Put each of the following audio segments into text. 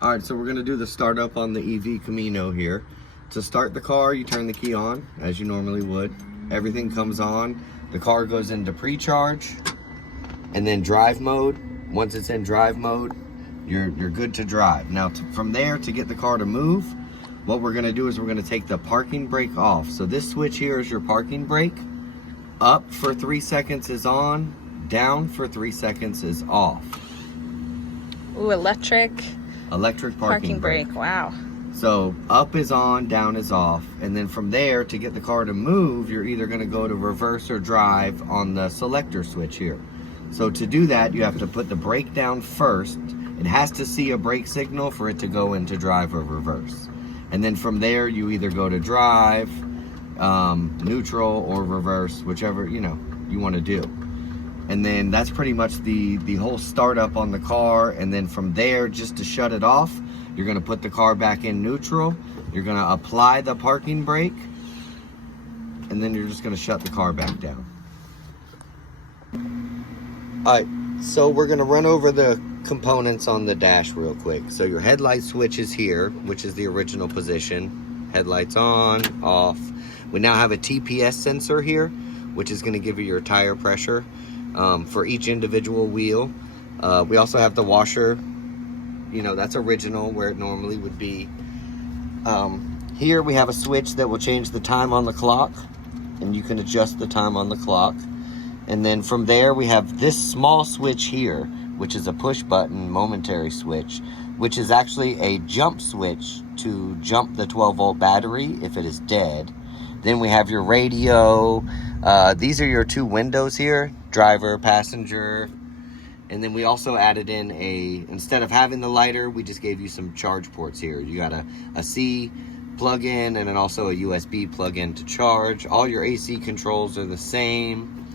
All right, so we're gonna do the startup on the EV Camino here. To start the car, you turn the key on, as you normally would. Everything comes on. The car goes into pre-charge, and then drive mode. Once it's in drive mode, you're good to drive. Now, from there, to get the car to move, what we're gonna do is we're gonna take the parking brake off. So this switch here is your parking brake. Up for 3 seconds is on, down for 3 seconds is off. Ooh, electric Parking brake. Wow. So up is on, down is off. And then from there, to get the car to move, you're either gonna go to reverse or drive on the selector switch here. So to do that, you have to put the brake down first. It has to see a brake signal for it to go into drive or reverse. And then from there, you either go to drive, neutral, or reverse, whichever you want to do. And then that's pretty much the whole startup on the car. And then from there, just to shut it off, you're gonna put the car back in neutral. You're gonna apply the parking brake, and then you're just gonna shut the car back down. All right, so we're gonna run over the components on the dash real quick. So your headlight switch is here, which is the original position. Headlights on, off. We now have a TPS sensor here, which is gonna give you your tire pressure for each individual wheel. We also have the washer, that's original where it normally would be. Here we have a switch that will change the time on the clock, and you can adjust the time on the clock. And then from there we have this small switch here, which is a push button momentary switch, which is actually a jump switch to jump the 12-volt battery if it is dead. Then we have your radio. These are your two windows here, driver, passenger. And then we also added in instead of having the lighter, we just gave you some charge ports here. You got a C plug-in and then also a USB plug-in to charge. All your AC controls are the same.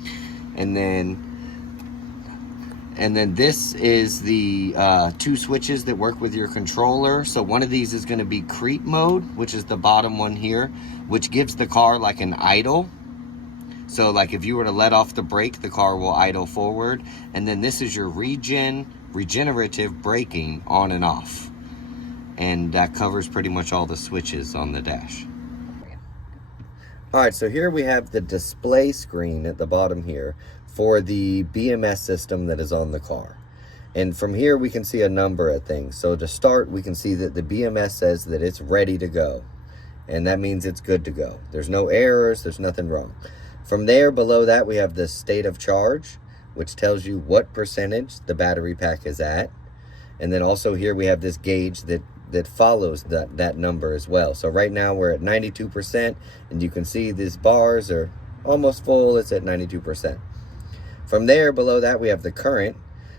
And then this is the two switches that work with your controller. So one of these is gonna be creep mode, which is the bottom one here, which gives the car like an idle. So like if you were to let off the brake, the car will idle forward. And then this is your regenerative braking on and off. And that covers pretty much all the switches on the dash. All right, so here we have the display screen at the bottom here for the BMS system that is on the car. And from here we can see a number of things. So to start, we can see that the BMS says that it's ready to go. And that means it's good to go. There's no errors, there's nothing wrong. From there, below that, we have the state of charge, which tells you what percentage the battery pack is at. And then also here we have this gauge that follows that number as well. So right now we're at 92%, and you can see these bars are almost full. It's at 92%. From there, below that, we have the current.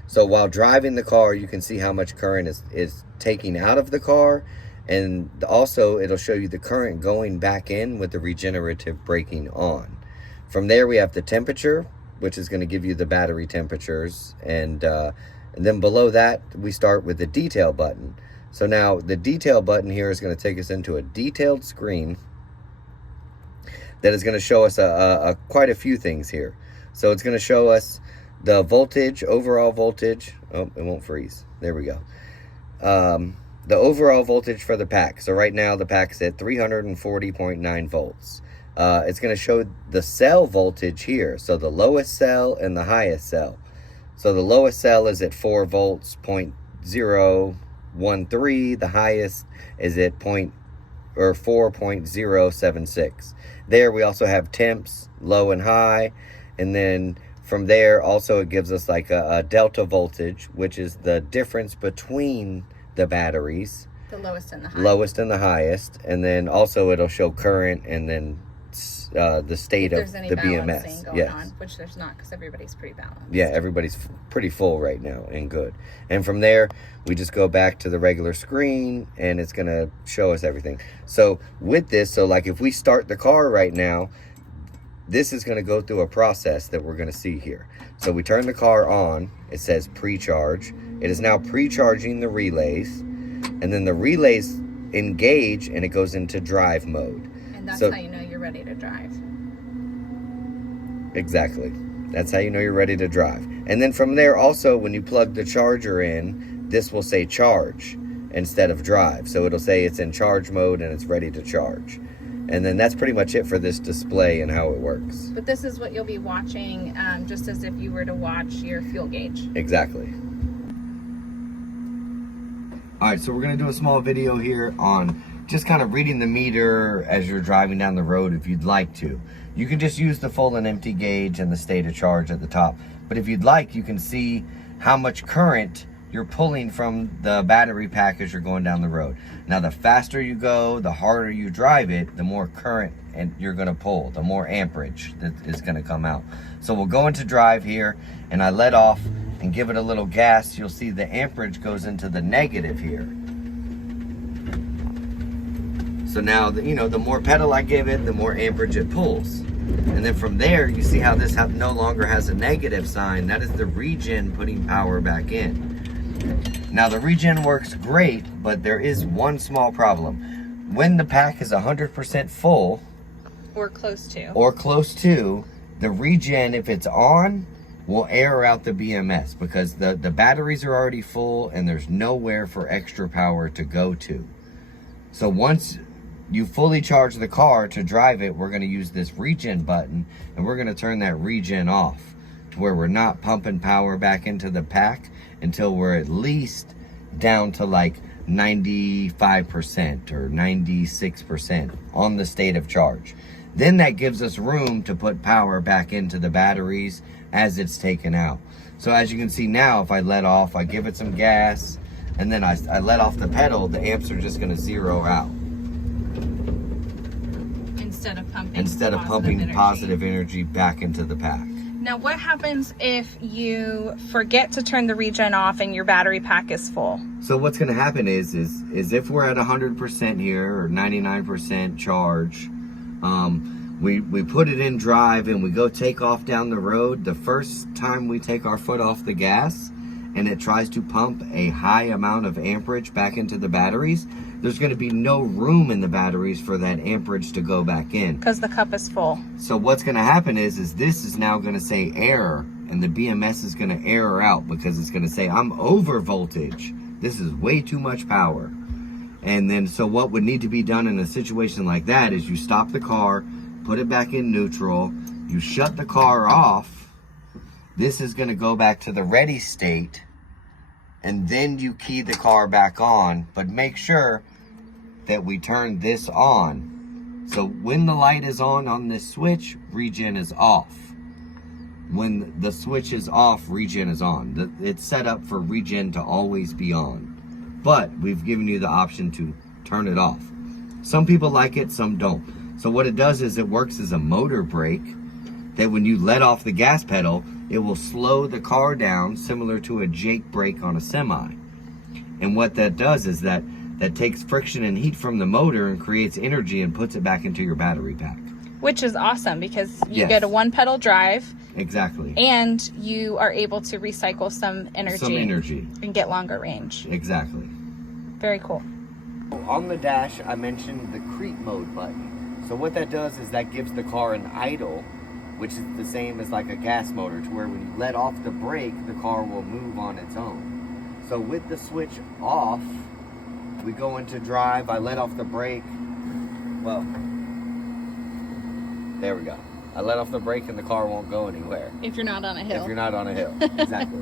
So while driving the car, you can see how much current is taking out of the car. And also, it'll show you the current going back in with the regenerative braking on. From there, we have the temperature, which is going to give you the battery temperatures. And then below that, we start with the detail button. So now the detail button here is going to take us into a detailed screen that is going to show us quite a few things here. So it's going to show us the voltage, overall voltage. Oh, it won't freeze. There we go. The overall voltage for the pack. So right now the pack's at 340.9 volts. It's going to show the cell voltage here. So the lowest cell and the highest cell. So the lowest cell is at 4 volts, 0.013. The highest is at 4.076. There we also have temps, low and high. And then from there also it gives us like a delta voltage, which is the difference between the batteries. The lowest and the highest. Lowest and the highest. And then also it'll show current and then the state of the BMS. Going on, which there's not, because everybody's pretty balanced. Yeah, everybody's pretty full right now and good. And from there, we just go back to the regular screen and it's going to show us everything. So with this, so like if we start the car right now, this is going to go through a process that we're going to see here. So we turn the car on. It says pre-charge. It is now pre-charging the relays. And then the relays engage and it goes into drive mode. And that's how you know you're ready to drive. Exactly. That's how you know you're ready to drive. And then from there also, when you plug the charger in, this will say charge. instead of drive. So it'll say it's in charge mode and it's ready to charge. And then that's pretty much it for this display and how it works. But this is what you'll be watching, just as if you were to watch your fuel gauge. Exactly. All right, so we're gonna do a small video here on just kind of reading the meter as you're driving down the road if you'd like to. You can just use the full and empty gauge and the state of charge at the top. But if you'd like, you can see how much current you're pulling from the battery pack as you're going down the road. Now, the faster you go, the harder you drive it, the more current and you're gonna pull, the more amperage that is gonna come out. So we'll go into drive here, and I let off and give it a little gas. You'll see the amperage goes into the negative here. So now, the more pedal I give it, the more amperage it pulls. And then from there, you see how this no longer has a negative sign. That is the regen putting power back in. Now, the regen works great, but there is one small problem. When the pack is 100% full, or close to, the regen, if it's on, will air out the BMS because the batteries are already full and there's nowhere for extra power to go to. So once you fully charge the car to drive it, we're going to use this regen button, and we're going to turn that regen off to where we're not pumping power back into the pack until we're at least down to like 95% or 96% on the state of charge. Then that gives us room to put power back into the batteries as it's taken out. So as you can see now, if I let off, I give it some gas, and then I let off the pedal, the amps are just going to zero out. Instead of pumping positive energy back into the pack. Now, what happens if you forget to turn the regen off and your battery pack is full? So what's going to happen is if we're at 100% here or 99% charge, we put it in drive and we go take off down the road. The first time we take our foot off the gas and it tries to pump a high amount of amperage back into the batteries, there's going to be no room in the batteries for that amperage to go back in. Because the cup is full. So what's going to happen is this is now going to say error, and the BMS is going to error out because it's going to say, I'm over voltage. This is way too much power. And then, so what would need to be done in a situation like that is you stop the car, put it back in neutral, you shut the car off. This is going to go back to the ready state, and then you key the car back on, but make sure that we turn this on. So when the light is on this switch, regen is off. When the switch is off, regen is on. It's set up for regen to always be on, but we've given you the option to turn it off. Some people like it, some don't. So what it does is it works as a motor brake, that when you let off the gas pedal, it will slow the car down, similar to a Jake brake on a semi. And what that does is that takes friction and heat from the motor and creates energy and puts it back into your battery pack. Which is awesome because you get a one pedal drive. Exactly. And you are able to recycle some energy. And get longer range. Exactly. Very cool. On the dash, I mentioned the creep mode button. So what that does is that gives the car an idle, which is the same as like a gas motor, to where when you let off the brake, the car will move on its own. So with the switch off, we go into drive, I let off the brake. Well, there we go. I let off the brake and the car won't go anywhere. If you're not on a hill. If you're not on a hill, exactly.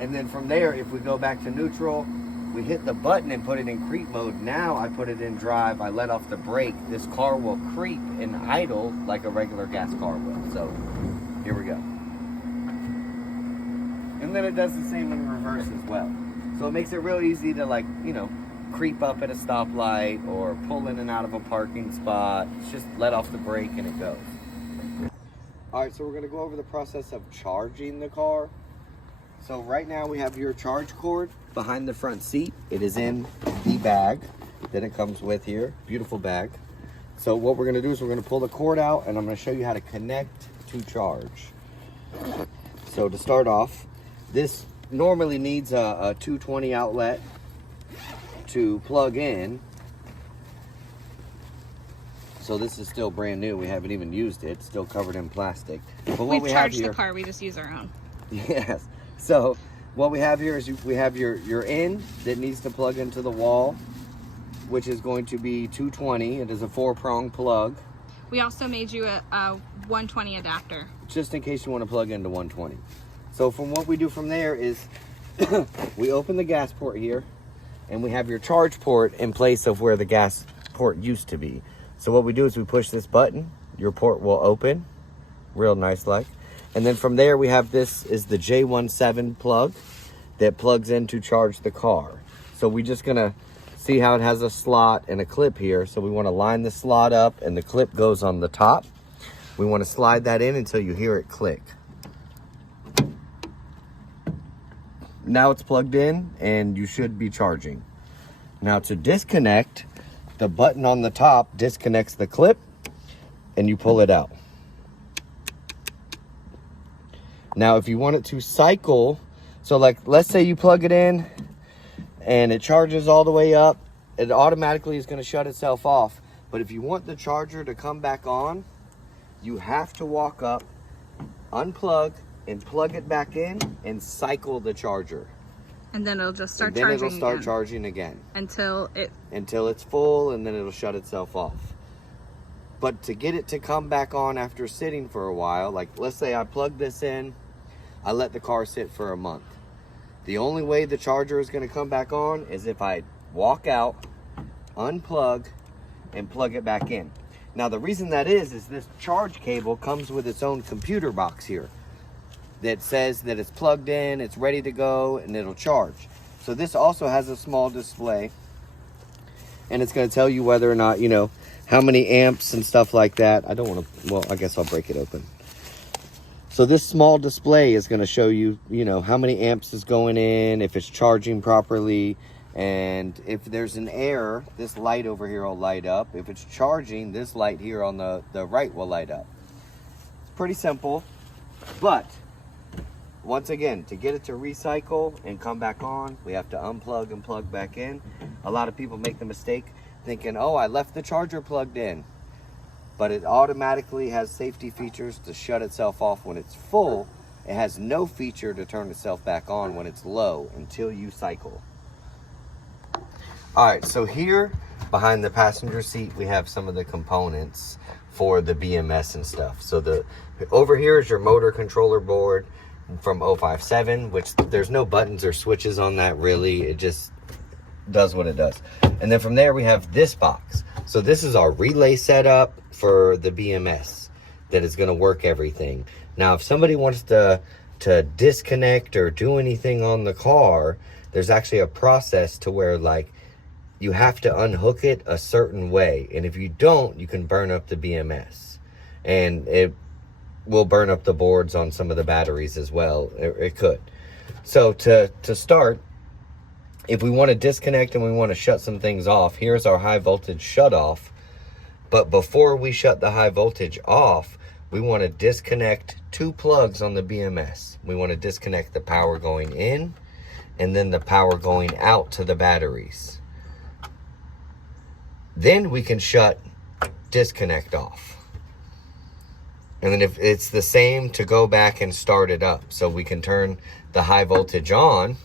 And then from there, if we go back to neutral, we hit the button and put it in creep mode. Now I put it in drive, I let off the brake. This car will creep and idle like a regular gas car will. So here we go. And then it does the same in reverse as well. So it makes it real easy to creep up at a stoplight or pull in and out of a parking spot. It's just let off the brake and it goes. All right, so we're gonna go over the process of charging the car. So right now we have your charge cord behind the front seat. It is in the bag that it comes with here. Beautiful bag. So what we're gonna do is we're gonna pull the cord out and I'm gonna show you how to connect to charge. So to start off, this normally needs a 220 outlet to plug in. So this is still brand new. We haven't even used it. It's still covered in plastic. But what we have here, the car. We just use our own. Yes. So what we have here is we have your end that needs to plug into the wall, which is going to be 220. It is a 4-prong plug. We also made you a 120 adapter. Just in case you want to plug into 120. So from what we do from there is we open the gas port here, and we have your charge port in place of where the gas port used to be. So what we do is we push this button, your port will open, real nice like. And then from there we have this is the J17 plug that plugs in to charge the car. So we're just gonna see how it has a slot and a clip here. So we wanna line the slot up and the clip goes on the top. We wanna slide that in until you hear it click. Now it's plugged in and you should be charging. Now to disconnect, the button on the top disconnects the clip and you pull it out. Now if you want it to cycle, so like let's say you plug it in and it charges all the way up, it automatically is going to shut itself off. But if you want the charger to come back on, you have to walk up, unplug, and plug it back in and cycle the charger. And then it'll just start charging. Then it'll start again. charging again. Until it's full, and then it'll shut itself off. But to get it to come back on after sitting for a while, like let's say I plug this in, I let the car sit for a month. The only way the charger is going to come back on is if I walk out, unplug, and plug it back in. Now the reason that is this charge cable comes with its own computer box here that says that it's plugged in, it's ready to go, and it'll charge. So this also has a small display, and it's going to tell you whether or not, you know, how many amps and stuff like that. I don't want to, well, I guess I'll break it open. So this small display is going to show you, you know, how many amps is going in, if it's charging properly, and if there's an error, this light over here will light up. If it's charging, this light here on the right will light up. It's pretty simple, but once again, to get it to recycle and come back on, we have to unplug and plug back in. A lot of people make the mistake thinking, oh, I left the charger plugged in. But it automatically has safety features to shut itself off when it's full. It has no feature to turn itself back on when it's low until you cycle. All right, so here behind the passenger seat, we have some of the components for the BMS and stuff. So over here is your motor controller board from 057, which there's no buttons or switches on that really. It just does what it does. And then from there we have this box. So this is our relay setup for the BMS that is going to work everything. Now if somebody wants to disconnect or do anything on the car, there's actually a process to where like you have to unhook it a certain way, and if you don't, you can burn up the BMS, and it will burn up the boards on some of the batteries as well. It could. So to start, if we want to disconnect and we want to shut some things off, here's our high voltage shut off. But before we shut the high voltage off, we want to disconnect 2 plugs on the BMS. We want to disconnect the power going in and then the power going out to the batteries. Then we can shut disconnect off. And then if it's the same to go back and start it up. So we can turn the high voltage on.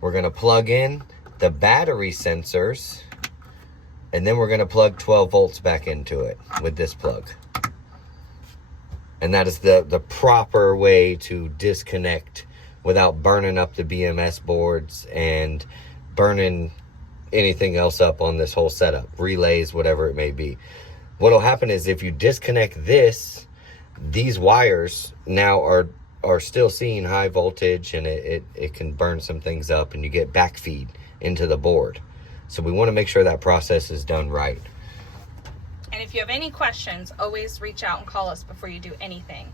We're going to plug in the battery sensors. And then we're going to plug 12 volts back into it with this plug. And that is the proper way to disconnect without burning up the BMS boards and burning anything else up on this whole setup. Relays, whatever it may be. What'll happen is if you disconnect this, these wires now are still seeing high voltage, and it can burn some things up, and you get backfeed into the board. So we want to make sure that process is done right. And if you have any questions, always reach out and call us before you do anything.